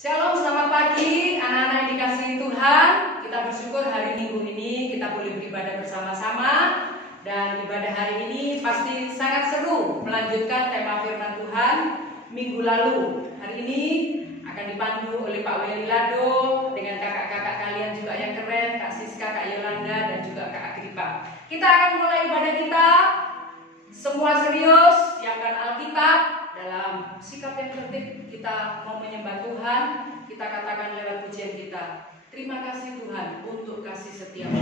Shalom, selamat pagi anak-anak yang dikasihi Tuhan. Kita bersyukur hari Minggu ini kita boleh beribadah bersama-sama. Dan ibadah hari ini pasti sangat seru melanjutkan tema firman Tuhan minggu lalu. Hari ini akan dipandu oleh Pak Weli Lado dengan kakak-kakak kalian juga yang keren, Kak Siska, Kak Yolanda, dan juga Kak Agripa. Kita akan mulai ibadah kita semua serius, siapkan Alkitab. Dalam sikap yang tertib kita mau menyembah Tuhan. Kita katakan lewat pujian kita, terima kasih Tuhan untuk kasih setiamu.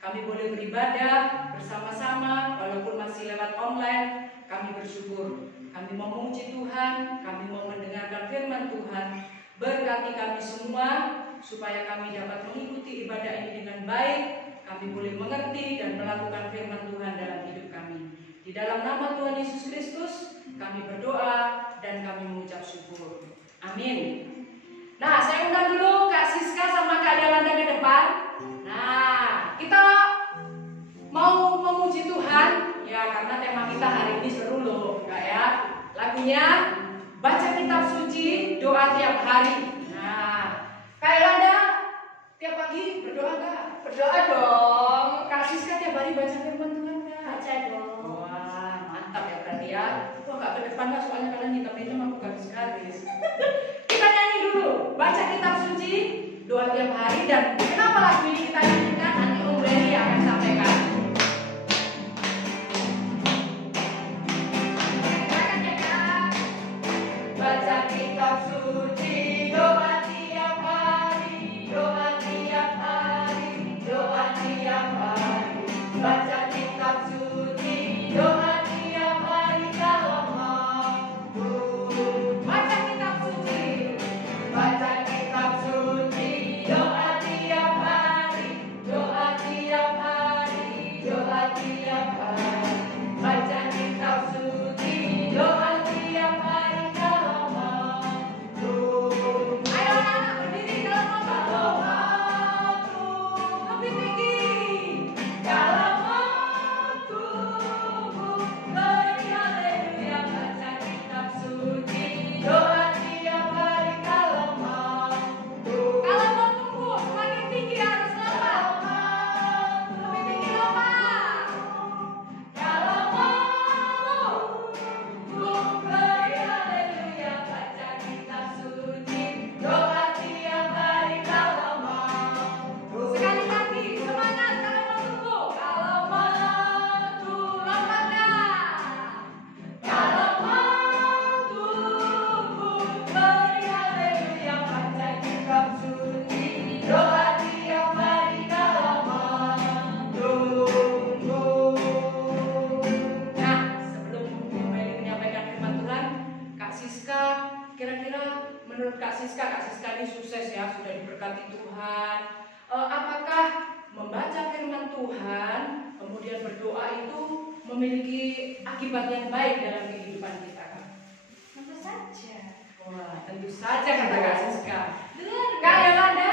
Kami boleh beribadah bersama-sama walaupun masih lewat online. Kami bersyukur, kami mau memuji Tuhan, kami mau mendengarkan firman Tuhan. Berkati kami semua supaya kami dapat mengikuti ibadah ini dengan baik. Kami boleh mengerti dan melakukan firman Tuhan dalam hidup kami. Di dalam nama Tuhan Yesus Kristus kami berdoa dan kami mengucap syukur. Amin. Nah, saya undang dulu Kak Siska sama Kak Yolanda ke depan. Nah, kita mau memuji Tuhan ya, karena tema kita hari ini seru loh, Kak ya. Lagunya baca kitab suci, doa tiap hari. Nah, Kak Yolanda tiap pagi berdoa nggak? Berdoa dong. Kak Siska tiap hari baca firman Tuhan nggak? Baca dong. Wah, mantap ya berarti ya. Wah, nggak ke depan lah, soalnya kalian kita film aku gak habis-habis. Kita nyanyi dulu, baca kitab suci, doa tiap hari. Dan kenapa lagu ini kita nyanyikan? Nanti Om Reni akan sampaikan. Baca kitab suci, doa tiap hari, doa tiap hari, doa tiap hari. Baca kitab suci, doa tiap hari kalau mampu. Baca kitab suci, baca kitab suci, doa tiap hari, doa Kak Siska ini sukses ya, sudah diberkati Tuhan. Apakah membaca firman Tuhan, kemudian berdoa itu memiliki akibat yang baik dalam kehidupan kita, Kak? Tentu saja. Wah, tentu saja kata Kak Siska. Kak Yolanda,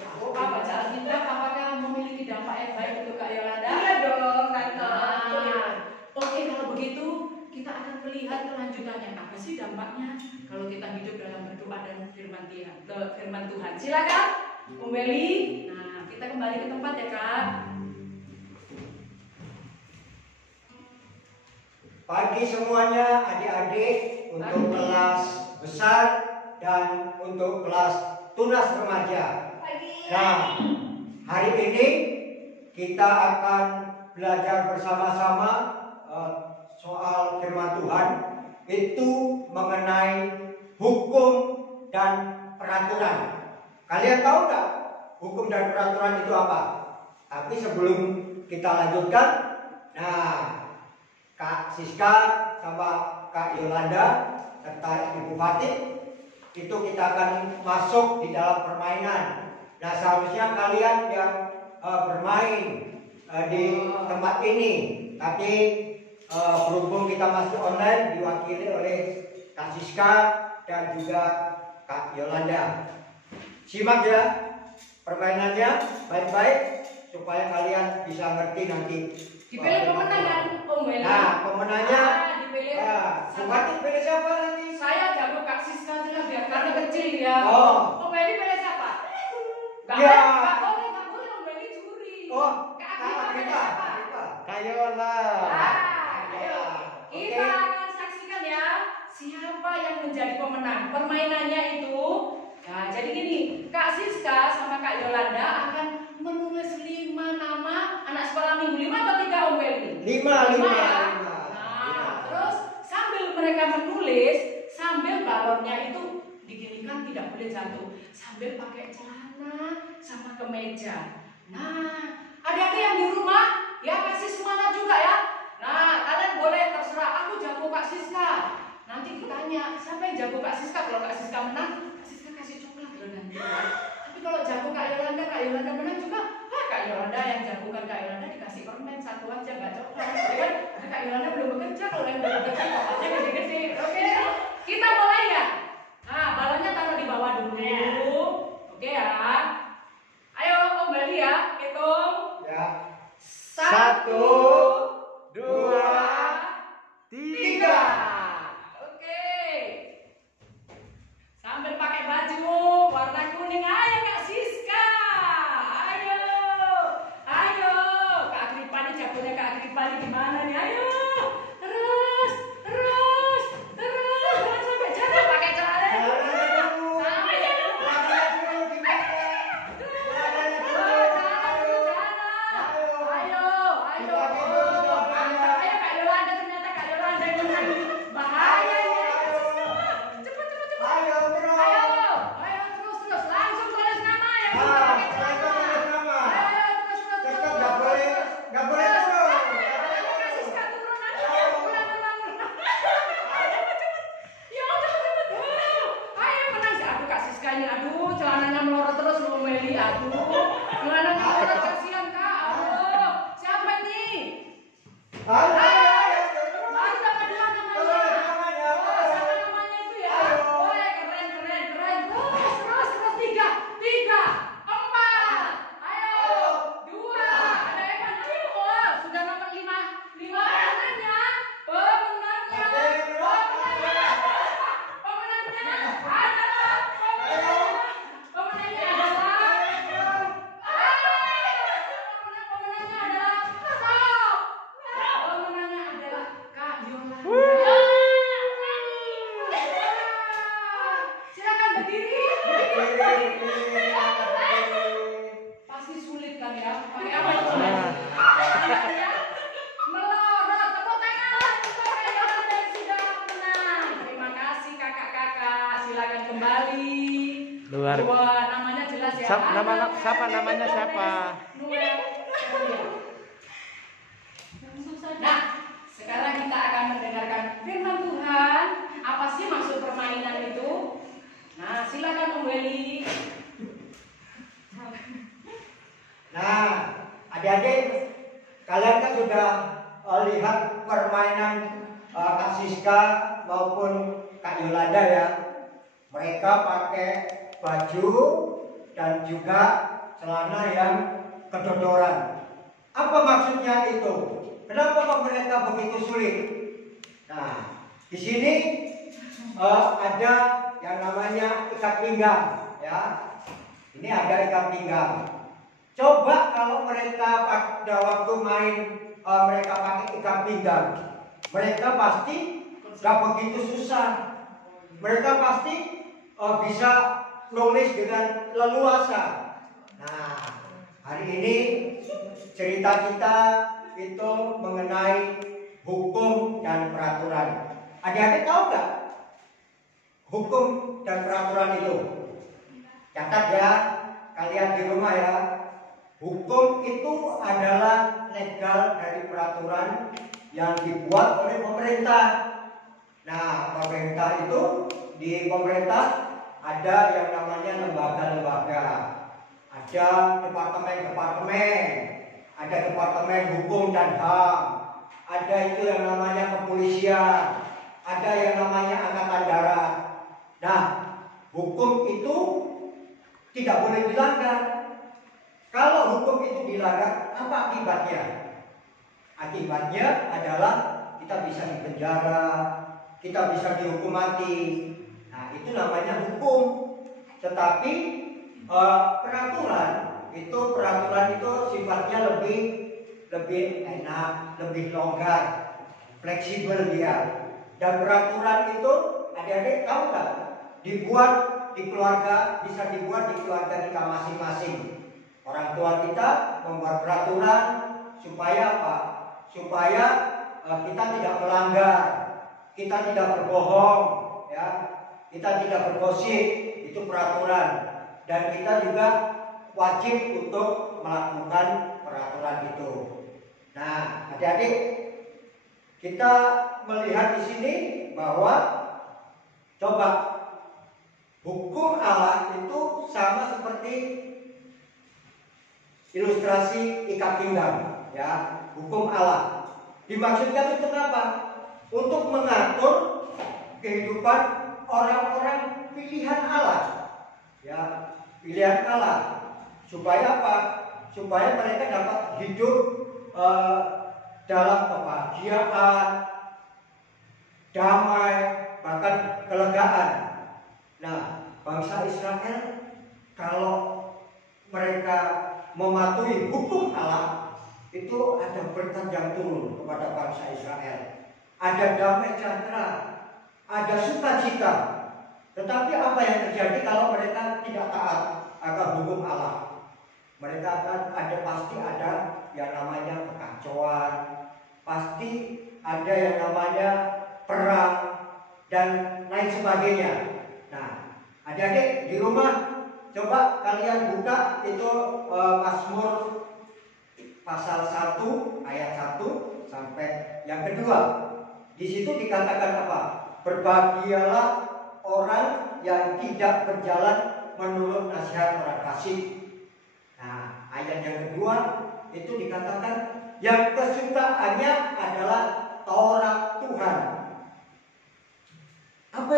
apa bacaan kita apakah memiliki dampak yang baik untuk Kak Yolanda? Iya dong, Tante. Oke, kalau begitu kita akan melihat kelanjutannya. Apa sih dampaknya kalau kita hidup dalam berdoa dan firman Tuhan? Silakan, Umbeli. Nah, kita kembali ke tempat ya, Kak. Pagi semuanya adik-adik untuk kelas besar dan untuk kelas tunas remaja. Pagi. Nah, hari ini kita akan belajar bersama-sama soal firman Tuhan, itu mengenai hukum dan peraturan. Kalian tahu nggak hukum dan peraturan itu apa? Tapi sebelum kita lanjutkan, nah, Kak Siska sama Kak Yolanda serta Ibu Fatih itu kita akan masuk di dalam permainan. Nah, seharusnya kalian yang bermain di tempat ini, tapi berhubung kita masih online diwakili oleh Kak Siska dan juga Kak Yolanda. Simak ya permainannya baik-baik supaya kalian bisa ngerti nanti. Dipilih pemenang kan, Umbeli? Nah, pemenangnya dipilih. Fatih pilih siapa nanti? Saya jago Kak Siska aja biar karena kecil ya. Oh. Umbeli pilih siapa? Ya. Nggak boleh Umbeli curi. Oh, Kak Kak Agripa pilih Agripa. siapa? Kayola. Ayo, kita Oke. akan saksikan ya siapa yang menjadi pemenang. Permainannya itu, nah jadi gini, Kak Siska sama Kak Yolanda akan menulis 5 nama anak sekolah minggu, 5 atau 3 Umbeli? 5. Ya. Nah, terus sambil mereka menulis, sambil balonnya itu diginikan tidak boleh jatuh, sambil pakai celana sama kemeja. Nah, adik-adik yang di rumah ya kasih semangat juga ya. Nah, kalian boleh terserah, aku jago Kak Siska. Nanti ditanya, siapa yang jago Kak Siska? Kalau Kak Siska menang, Kak Siska kasih coklat loh nanti. Tapi kalau jago Kak Yolanda menang juga, Kak Yolanda yang jagokan Kak Yolanda dikasih permen satu aja, nggak coklat. Ya kan? Kak Yolanda belum bekerja, kalau yang belum bekerja coklatnya gede-gede. Oke, kita mulai ya. Nah, balonnya taruh di bawah dulu. Oke ya. Ayo Om Bali ya, hitung. Ya. 1, 2, 3. Oke. Sambil pakai baju warna kuning, ayo Kak Siska. Ayo. Kak Agripa nih jagonya Kak Agripa nih gimana nih? Ayo. Terus. Jangan sampai jatuh pakai celana. Sampai jatuh. Aduh, celananya melorot terus lu Meli. Aduh, celananya melorot kasihan Kak. Aduh, siapa ini? Mantap kedua namanya. Oh, siapa namanya itu ya? Oh, keren. Terus 3, 4. Ayo, 2. Ada Evan. Ayo, oh, sudah nomor 5. 5 pemenangnya. Pemenangnya adalah Kak Yolanda. Silakan berdiri. Pasti sulit kan ya? Pakai apa itu? Melorot. Tepuk tangan untuk Kak Yolanda yang sudah menang. Terima kasih kakak-kakak. Silakan kembali. Luar. Wah, namanya jelas ya. Siapa namanya siapa? Nah, sekarang kita akan mendengarkan firman Tuhan. Apa sih maksud permainan itu? Nah, silakan Adik-adik, kalian kan sudah lihat permainan Kak Siska maupun Kak Yolanda ya. Mereka pakai baju dan juga celana yang kedodoran. Apa maksudnya itu? Kenapa kok mereka begitu sulit? Nah, di sini ada yang namanya ikat pinggang ya. Ini ada ikat pinggang. Coba kalau mereka pada waktu main mereka pakai ikat pinggang, mereka pasti gak begitu susah. Mereka pasti bisa nulis dengan leluasa. Nah, hari ini cerita kita itu mengenai hukum dan peraturan. Adik-adik tahu nggak hukum dan peraturan itu? Catat ya, kalian di rumah ya. Hukum itu adalah legal dari peraturan yang dibuat oleh pemerintah. Nah, pemerintah itu di pemerintah ada yang namanya lembaga-lembaga, ada departemen-departemen, ada departemen hukum dan HAM, ada itu yang namanya kepolisian, ada yang namanya angkatan darat. Nah, hukum itu tidak boleh dilanggar. Kalau hukum itu dilanggar, apa akibatnya? Akibatnya adalah kita bisa dipenjara, kita bisa dihukum mati. Nah, itu namanya hukum. Tetapi peraturan itu sifatnya lebih enak, lebih longgar, fleksibel dia. Dan peraturan itu adik-adik tahu nggak? Dibuat di keluarga, bisa dibuat di keluarga kita masing-masing. Orang tua kita membuat peraturan supaya apa? Supaya kita tidak melanggar, kita tidak berbohong, ya, kita tidak bergosip, itu peraturan. Dan kita juga wajib untuk melakukan peraturan itu. Nah, adik-adik, kita melihat di sini bahwa coba hukum Allah itu sama seperti ilustrasi ikat pinggang, ya, hukum Allah. Dimaksudkan untuk apa? Untuk mengatur kehidupan orang-orang pilihan Allah, ya, pilihan Allah. Supaya apa? Supaya mereka dapat hidup dalam kebahagiaan, damai, bahkan kelegaan. Nah, bangsa Israel kalau mereka mematuhi hukum Allah, itu ada berkat yang turun kepada bangsa Israel. Ada damai sejahtera, ada sukacita. Tetapi apa yang terjadi kalau mereka tidak taat akan hukum Allah? Mereka akan pasti ada yang namanya kekacauan, pasti ada yang namanya perang dan lain sebagainya. Nah, adik-adik di rumah, coba kalian buka itu Mazmur pasal 1 ayat 1 sampai yang kedua. Di situ dikatakan apa? Berbahagialah orang yang tidak berjalan menurut nasihat orang fasik. Nah, ayat yang kedua itu dikatakan yang kesukaannya adalah Taurat Tuhan. Apa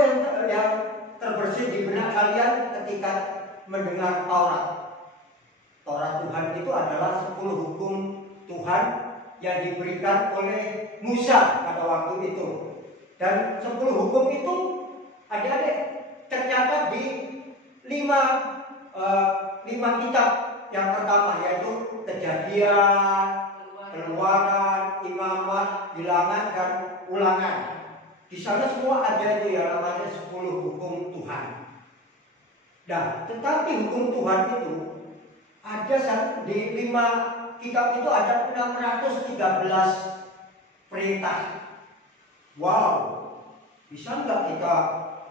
yang terbersit di benak kalian ketika mendengar Taurat? Taurat Tuhan itu adalah 10 hukum Tuhan yang diberikan oleh Musa pada waktu itu. Dan 10 hukum itu adik-adik tercatat di 5 kitab. Yang pertama yaitu Kejadian, Keluaran, Imamat, Bilangan, dan Ulangan. Di sana semua ada itu yang namanya 10 hukum Tuhan. Nah, tetapi hukum Tuhan itu ada di 5 kitab itu ada 613 perintah. Wow, bisa nggak kita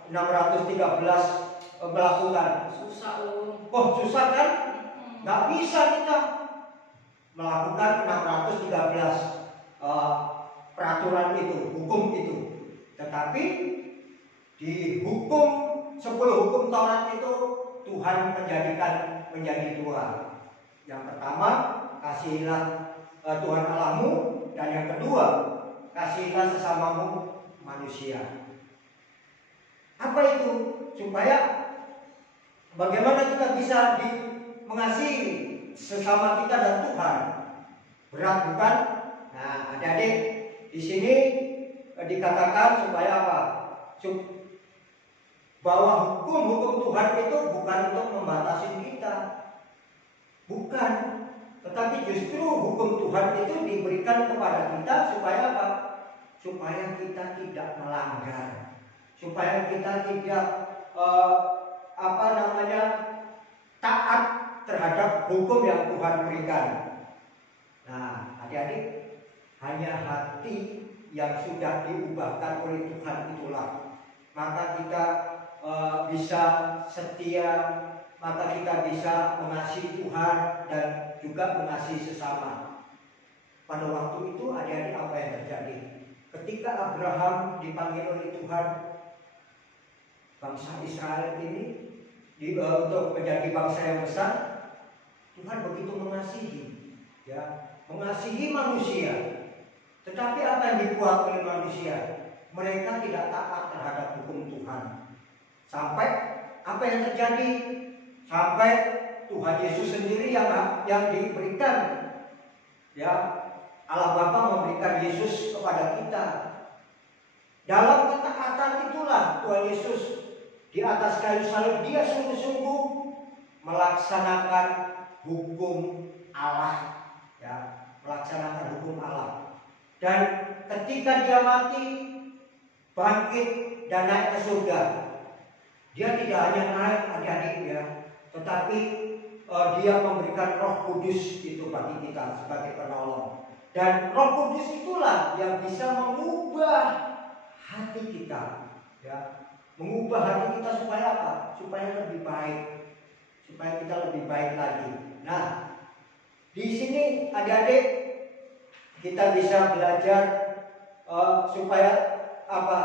613 melakukan? Susah loh. Oh, susah kan? Nggak bisa kita melakukan 613 peraturan itu, hukum itu. Tetapi di hukum 10 hukum Taurat itu Tuhan menjadikan menjadi 2. Yang pertama kasihilah Tuhan Allahmu, dan yang kedua, kasihilah sesamamu manusia. Apa itu? Supaya bagaimana kita bisa mengasihi sesama kita dan Tuhan. Berat bukan? Nah, adik-adik, di sini dikatakan supaya apa? Bahwa hukum Tuhan itu bukan untuk membatasi kita. Bukan. Tetapi justru hukum Tuhan itu diberikan kepada kita supaya apa? Supaya kita tidak melanggar. Supaya kita tidak taat terhadap hukum yang Tuhan berikan. Nah, adik-adik, hanya hati yang sudah diubahkan oleh Tuhan itulah, maka kita bisa setia, maka kita bisa mengasihi Tuhan dan juga mengasihi sesama. Pada waktu itu adik-adik, apa yang terjadi? Ketika Abraham dipanggil oleh Tuhan, bangsa Israel ini untuk menjadi bangsa yang besar, Tuhan begitu mengasihi, ya, mengasihi manusia. Tetapi apa yang dibuat oleh manusia? Mereka tidak taat terhadap hukum Tuhan. Sampai apa yang terjadi? Sampai Tuhan Yesus sendiri yang diberikan, ya, Allah Bapa memberikan Yesus kepada kita. Dalam ketaatan itulah Tuhan Yesus di atas kayu salib, dia sungguh-sungguh melaksanakan hukum Allah, ya, melaksanakan hukum Allah. Dan ketika dia mati, bangkit dan naik ke surga, dia tidak hanya naik, adik-adik, ya, tetapi dia memberikan Roh Kudus itu bagi kita sebagai penolong. Dan Roh Kudus itulah yang bisa mengubah hati kita, ya, mengubah hati kita supaya apa? Supaya lebih baik, supaya kita lebih baik lagi. Nah, di sini adik-adik, kita bisa belajar supaya apa?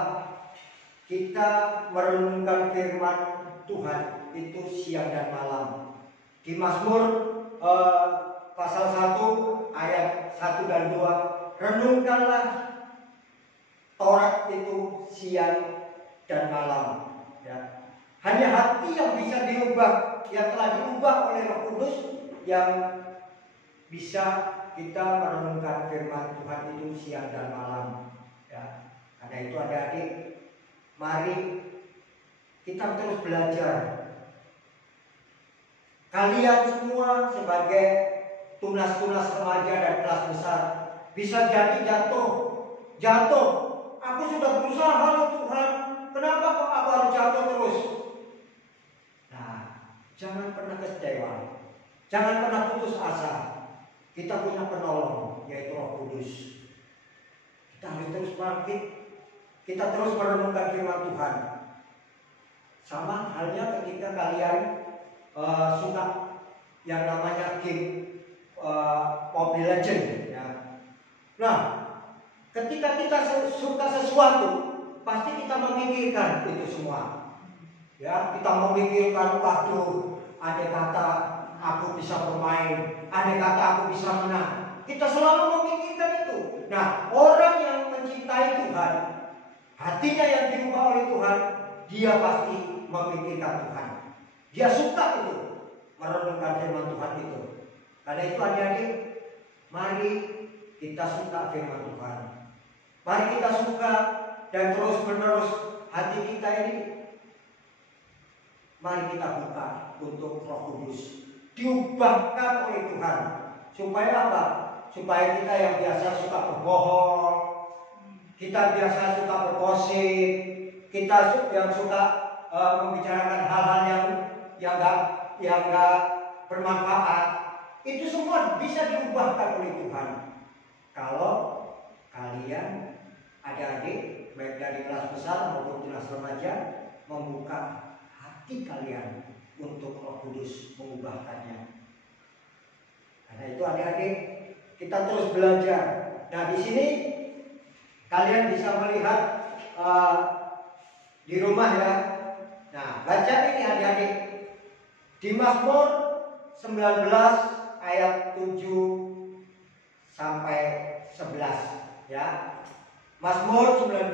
Kita merenungkan firman Tuhan itu siang dan malam. Di Mazmur pasal 1 ayat 1 dan 2, renungkanlah Taurat itu siang dan malam, ya. Hanya hati yang bisa diubah, yang telah diubah oleh Roh Kudus, yang bisa kita merenungkan firman Tuhan itu siang dan malam, ya. Karena itu adik-adik, mari kita terus belajar. Kalian semua sebagai tunas-tunas remaja dan kelas besar bisa jadi jatuh. Aku sudah berusaha loh Tuhan, kenapa kok aku harus jatuh terus? Nah, jangan pernah kecewa, jangan pernah putus asa. Kita punya penolong, yaitu Roh Kudus. Kita harus terus bangkit, kita terus merenungkan firman Tuhan. Sama halnya ketika kalian suka yang namanya game Mobile Legends, ya. Nah, ketika kita suka sesuatu, pasti kita memikirkan itu semua, ya. Kita memikirkan, waduh, andai kata aku bisa bermain, andai kata aku bisa menang. Kita selalu memikirkan itu. Nah, orang yang mencintai Tuhan, hatinya yang diubah oleh Tuhan, dia pasti memikirkan Tuhan. Dia suka itu, merenungkan firman Tuhan itu. Karena itu adik-adik, mari kita suka firman Tuhan. Mari kita suka dan terus menerus hati kita ini, mari kita buka untuk Roh Kudus, diubahkan oleh Tuhan. Supaya apa? Supaya kita yang biasa suka berbohong, kita biasa suka bergosip, kita yang suka membicarakan hal-hal yang enggak bermanfaat, itu semua bisa diubahkan oleh Tuhan. Kalau kalian adik-adik, baik dari kelas besar maupun kelas remaja, membuka hati kalian untuk Roh Kudus mengubahkannya. Karena itu adik-adik, kita terus belajar. Nah, di sini kalian bisa melihat di rumah, ya. Nah, baca ini adik-adik. Di Mazmur 19 ayat 7 sampai 11 ya. Mazmur 19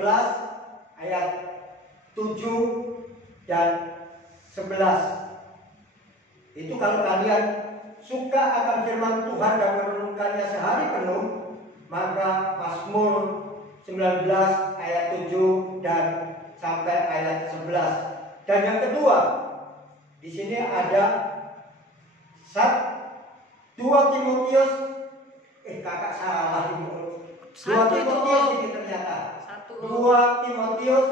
ayat 7 dan 11. Itu kalau kalian suka akan firman Tuhan dan merenungkannya sehari penuh, maka Mazmur 19 ayat 7 dan sampai ayat 11. Dan yang kedua, di sini ada 2 Timotius, kakak salah ini. 2 Timotius ini ternyata. 2 Timotius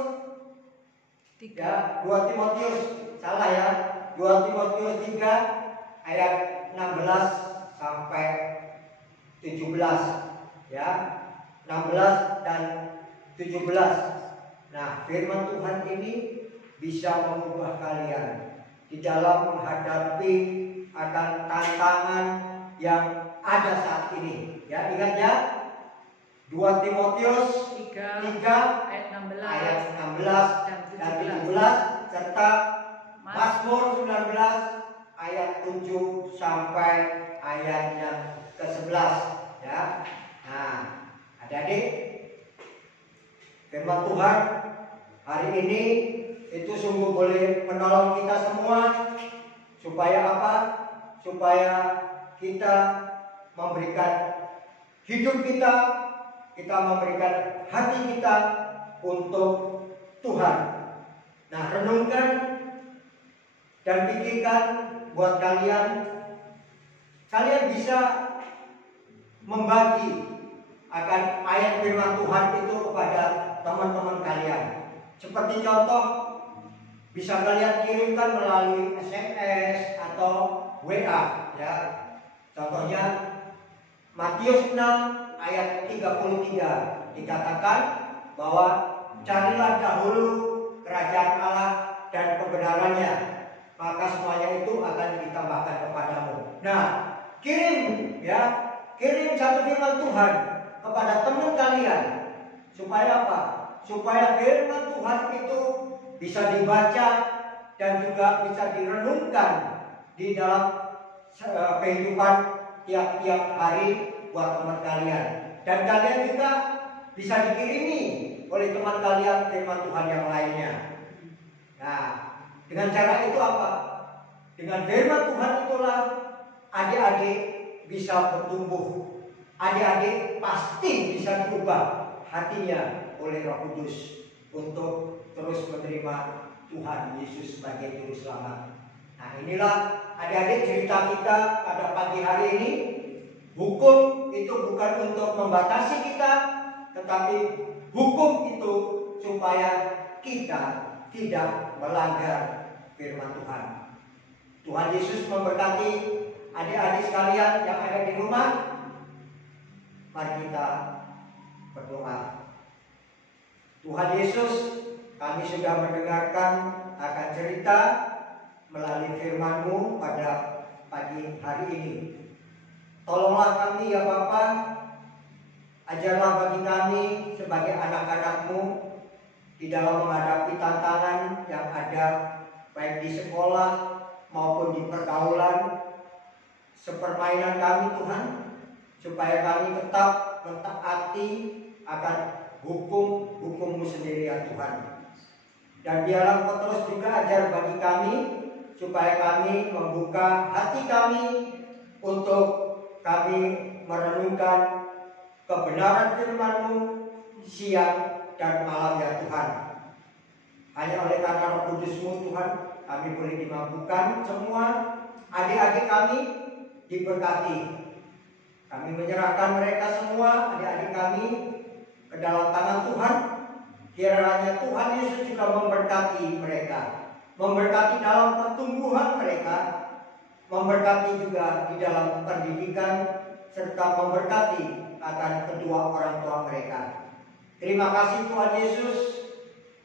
3. 2 Timotius salah ya. 2 Timotius 3 ayat 16 sampai 17 ya. 16 dan 17. Nah, firman Tuhan ini bisa mengubah kalian di dalam menghadapi akan tantangan yang ada saat ini. Ya, ingat ya. 2 Timotius 3 ayat 16 dan 17 serta Mazmur 19 ayat 7 sampai ayat yang ke-11 ya. Nah, adik-adik, firman Tuhan hari ini itu sungguh boleh menolong kita semua supaya apa? Supaya kita memberikan hidup kita memberikan hati kita untuk Tuhan. Nah, renungkan dan pikirkan buat kalian bisa membagi akan ayat firman Tuhan itu kepada teman-teman kalian. Seperti contoh, bisa kalian kirimkan melalui SMS atau WA ya. Contohnya Matius 6 ayat 33 dikatakan bahwa carilah dahulu kerajaan Allah dan kebenarannya, maka semuanya itu akan ditambahkan kepadamu. Nah, kirim satu firman Tuhan kepada teman kalian supaya apa? Supaya firman Tuhan itu bisa dibaca dan juga bisa direnungkan di dalam kehidupan tiap-tiap hari buat teman kalian. Dan kalian juga bisa dikirimi oleh teman kalian firman Tuhan yang lainnya. Nah, dengan cara itu apa? Dengan firman Tuhan itulah adik-adik bisa bertumbuh. Adik-adik pasti bisa diubah hatinya oleh Roh Kudus untuk terus menerima Tuhan Yesus sebagai Juru Selamat. Nah, inilah adik-adik cerita kita pada pagi hari ini. Hukum itu bukan untuk membatasi kita, tetapi hukum itu supaya kita tidak melanggar firman Tuhan. Tuhan Yesus memberkati adik-adik sekalian yang ada di rumah. Mari kita berdoa. Tuhan Yesus, kami sudah mendengarkan akan cerita melalui firman-Mu pada pagi hari ini. Tolonglah kami ya Bapa, ajarlah bagi kami sebagai anak-anak-Mu di dalam menghadapi tantangan yang ada baik di sekolah maupun di pergaulan, sepermainan kami Tuhan, supaya kami tetap mentaati akan hukum-hukum-Mu sendiri ya Tuhan. Dan biarlah Engkau terus juga ajar bagi kami supaya kami membuka hati kami untuk kami merenungkan kebenaran firman-Mu siang dan malam ya Tuhan. Hanya oleh karena Roh Kudus-Mu Tuhan, kami boleh dimampukan semua adik-adik kami diberkati. Kami menyerahkan mereka semua adik-adik kami ke dalam tangan Tuhan. Kiranya Tuhan Yesus juga memberkati mereka, memberkati dalam pertumbuhan mereka, memberkati juga di dalam pendidikan, serta memberkati akan kedua orang tua mereka. Terima kasih Tuhan Yesus.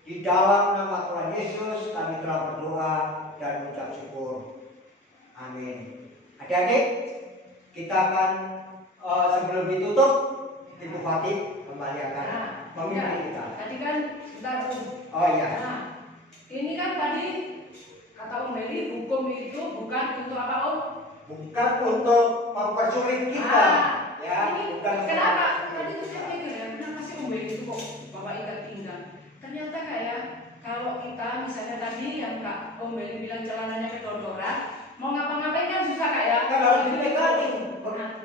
Di dalam nama Tuhan Yesus kami telah berdoa dan mengucap syukur. Amin. Adik-adik, kita akan sebelum ditutup, Ibu Fatih kembali akan memimpin kita. Tadi kan sebentar. Oh iya. Nah, ini kan tadi kata Om Meli, hukum itu bukan untuk apa Om? Bukan untuk mempersulit kita. Ya, ini bukan kenapa? Tadi itu saya pikir ya, kenapa sih Om Beli itu kok bawa ikat pinggang? Ternyata kayak kalau kita misalnya tadi yang Kak Om Beli bilang celananya kedodoran, mau ngapa-ngapain kan susah Kak ya? Kan harus dipegangin.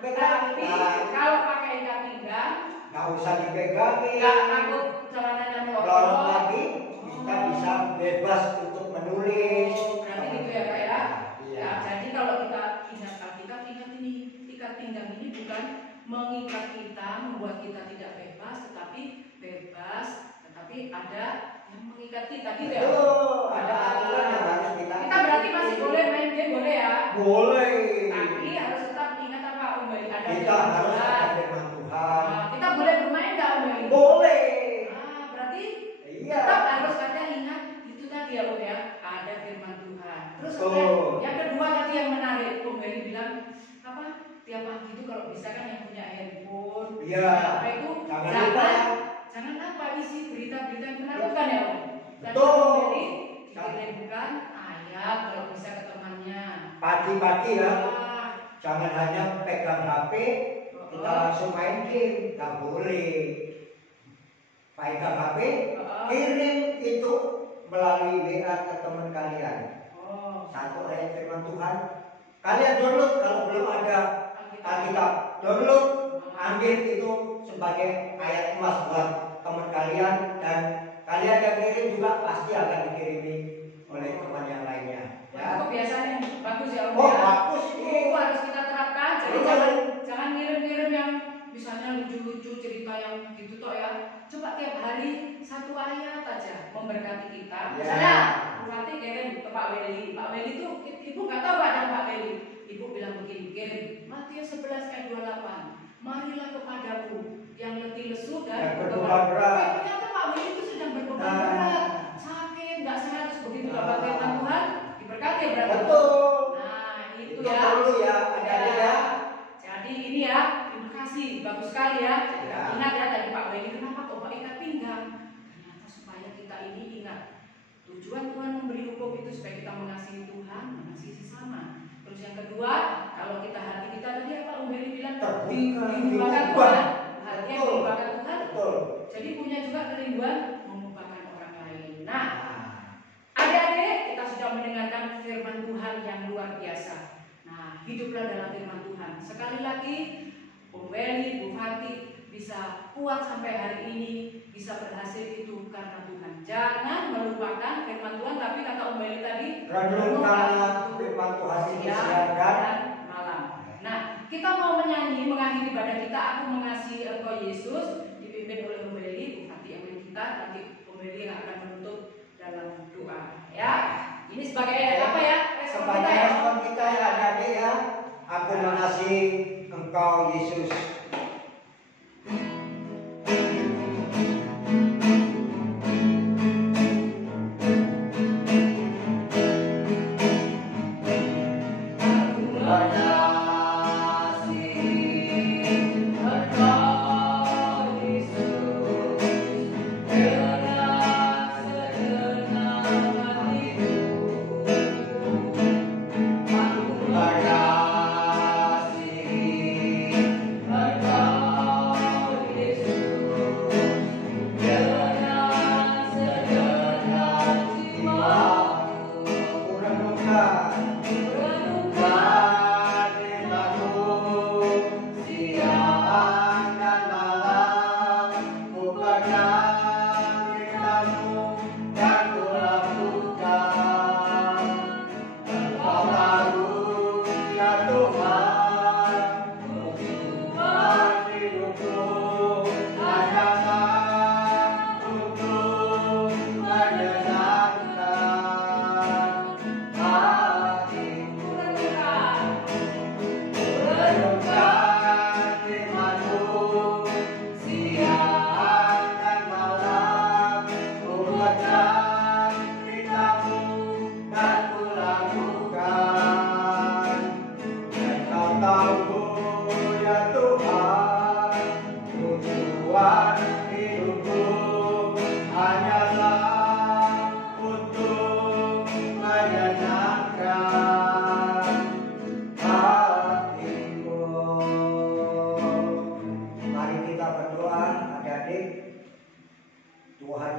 Tapi kalau pakai ikat pinggang, Nggak usah dipegangin. nggak takut celananya Lorong melorot. lagi, kita bisa bebas untuk menulis. Oh, berarti gitu ya Kak ya? Iya. Nah, jadi kalau kita ingat Alkitab, ingat ini ikat pinggang ini bukan mengikat kita, membuat kita tidak bebas, tetapi bebas, tetapi ada yang mengikat kita gitu ya. Betul, ada aturan yang harus kita. Kita berarti masih boleh main game boleh ya? Boleh. Tapi harus tetap ingat apa Om Beli? Ada Kita firman harus Tuhan. ada firman Tuhan. Nah, kita boleh bermain nggak Om Beli? Boleh. Ah, berarti Iya. tetap harus ada ingat itu tadi ya Om ya, ada firman Tuhan. Terus Betul. yang kedua tadi yang menarik, Om Beli bilang apa? Tiap pagi itu kalau bisa kan yang punya handphone, Iya. apa itu Jangan lupa ya. jangan apa isi berita-berita yang benar bukan ya Om? Dan Betul. Om Beli dikirimkan ayat kalau bisa ke temannya. Pagi-pagi ya. Ah, Jangan hanya pegang HP, kita langsung main game. Nggak boleh. Pegang HP, kirim itu melalui WA ke teman kalian. Oh, Satu ayat firman Tuhan. Kalian download kalau belum ada Alkitab. Download, ambil itu sebagai ayat emas buat teman kalian, dan kalian yang kirim juga pasti akan dikirimi oleh teman yang lainnya. ya, itu kebiasaan yang bagus ya Om Oh, ya. bagus Itu ini. harus kita terapkan. Jadi Betul. jangan ngirim-ngirim yang misalnya lucu-lucu cerita yang gitu toh ya. Coba tiap hari satu ayat aja memberkati kita. Ya. Misalnya Bu Fati kirim ke Pak Weli. Pak Weli itu ibu nggak tahu ada Pak Weli. Ibu bilang begini, kirim Matius 11 ayat 28. Marilah kepadaku yang letih lesu dan Yang berbeban berat. Ternyata Pak Weli itu sedang berbeban Nah. berat, sakit, nggak sehat, terus begitu dapat firman Tuhan diberkati berarti. Betul. Nah, itu Itu ya. perlu ya, ada-ada ya. Jadi ini ya, terima kasih, bagus sekali ya. Ya. Ingat ya tadi Pak Wendy kenapa kok Pak ikat pinggang? Ternyata supaya kita ini ingat tujuan Tuhan memberi hukum itu supaya kita mengasihi Tuhan, mengasihi sesama. Terus yang kedua, kalau kita hati kita tadi apa Om Beli bilang Terbuka, diubahkan diubah. Tuhan, hati yang Betul. diubahkan Tuhan. Betul. Jadi punya juga kerinduan mengubahkan orang lain. Nah, Nah, adik-adik, kita sudah mendengarkan firman Tuhan yang luar biasa. Nah, hiduplah dalam firman Tuhan. Sekali lagi, Om Weli, Bu Fati bisa kuat sampai hari ini, bisa berhasil itu karena Tuhan. Jangan melupakan firman Tuhan, tapi kata Om Weli tadi, renungkan firman Tuhan ini siang siang dan dan malam. Nah, kita mau menyanyi mengakhiri ibadah kita. Aku mengasihi Engkau Yesus, dipimpin oleh Om Weli, Bu Fati yang kita. Nanti Om Weli yang akan menutup dalam doa. Ya, ini sebagai apa ya? Respon sebagai kita ya. respon kita ya adik ya. Aku mengasihi Engkau Yesus. Aku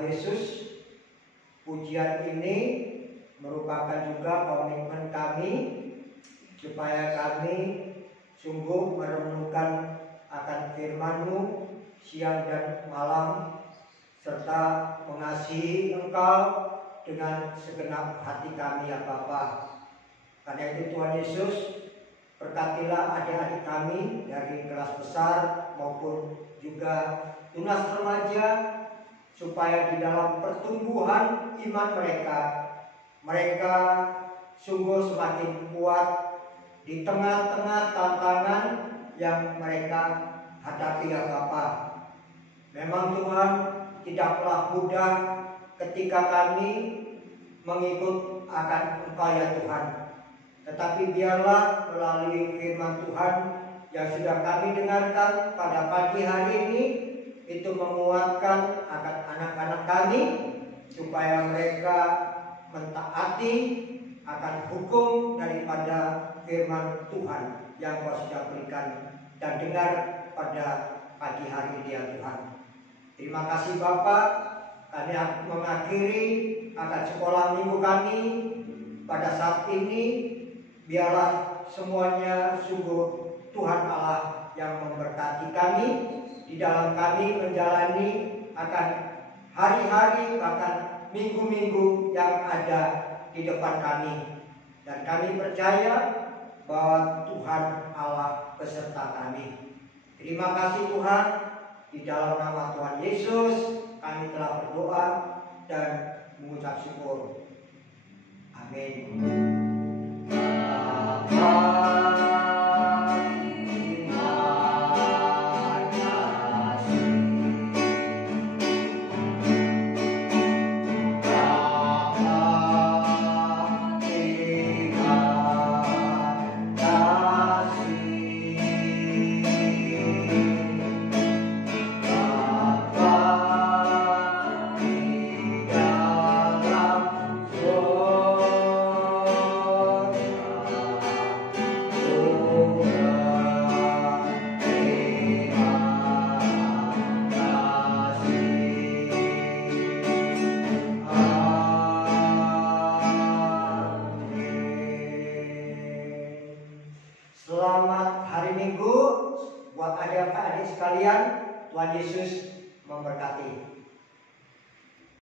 Tuhan Yesus, pujian ini merupakan juga komitmen kami supaya kami sungguh merenungkan akan firman-Mu siang dan malam, serta mengasihi Engkau dengan segenap hati kami ya Bapa. Karena itu Tuhan Yesus, berkatilah adik-adik kami dari kelas besar maupun juga tunas remaja, supaya di dalam pertumbuhan iman mereka sungguh semakin kuat di tengah-tengah tantangan yang mereka hadapi ya Bapa. Memang Tuhan, tidaklah mudah ketika kami mengikut akan Engkau ya Tuhan. Tetapi biarlah melalui firman Tuhan yang sudah kami dengarkan pada pagi hari ini, itu menguatkan akan anak-anak kami supaya mereka mentaati akan hukum daripada firman Tuhan yang Kau sudah berikan dan dengar pada pagi hari ini ya Tuhan. Terima kasih Bapak, kami mengakhiri akan sekolah minggu kami pada saat ini. Biarlah semuanya sungguh Tuhan Allah yang memberkati kami di dalam kami menjalani akan hari-hari bahkan minggu-minggu yang ada di depan kami. Dan kami percaya bahwa Tuhan Allah beserta kami. Terima kasih Tuhan, di dalam nama Tuhan Yesus kami telah berdoa dan mengucap syukur. Amin. Selamat hari Minggu buat adik-adik sekalian. Tuhan Yesus memberkati.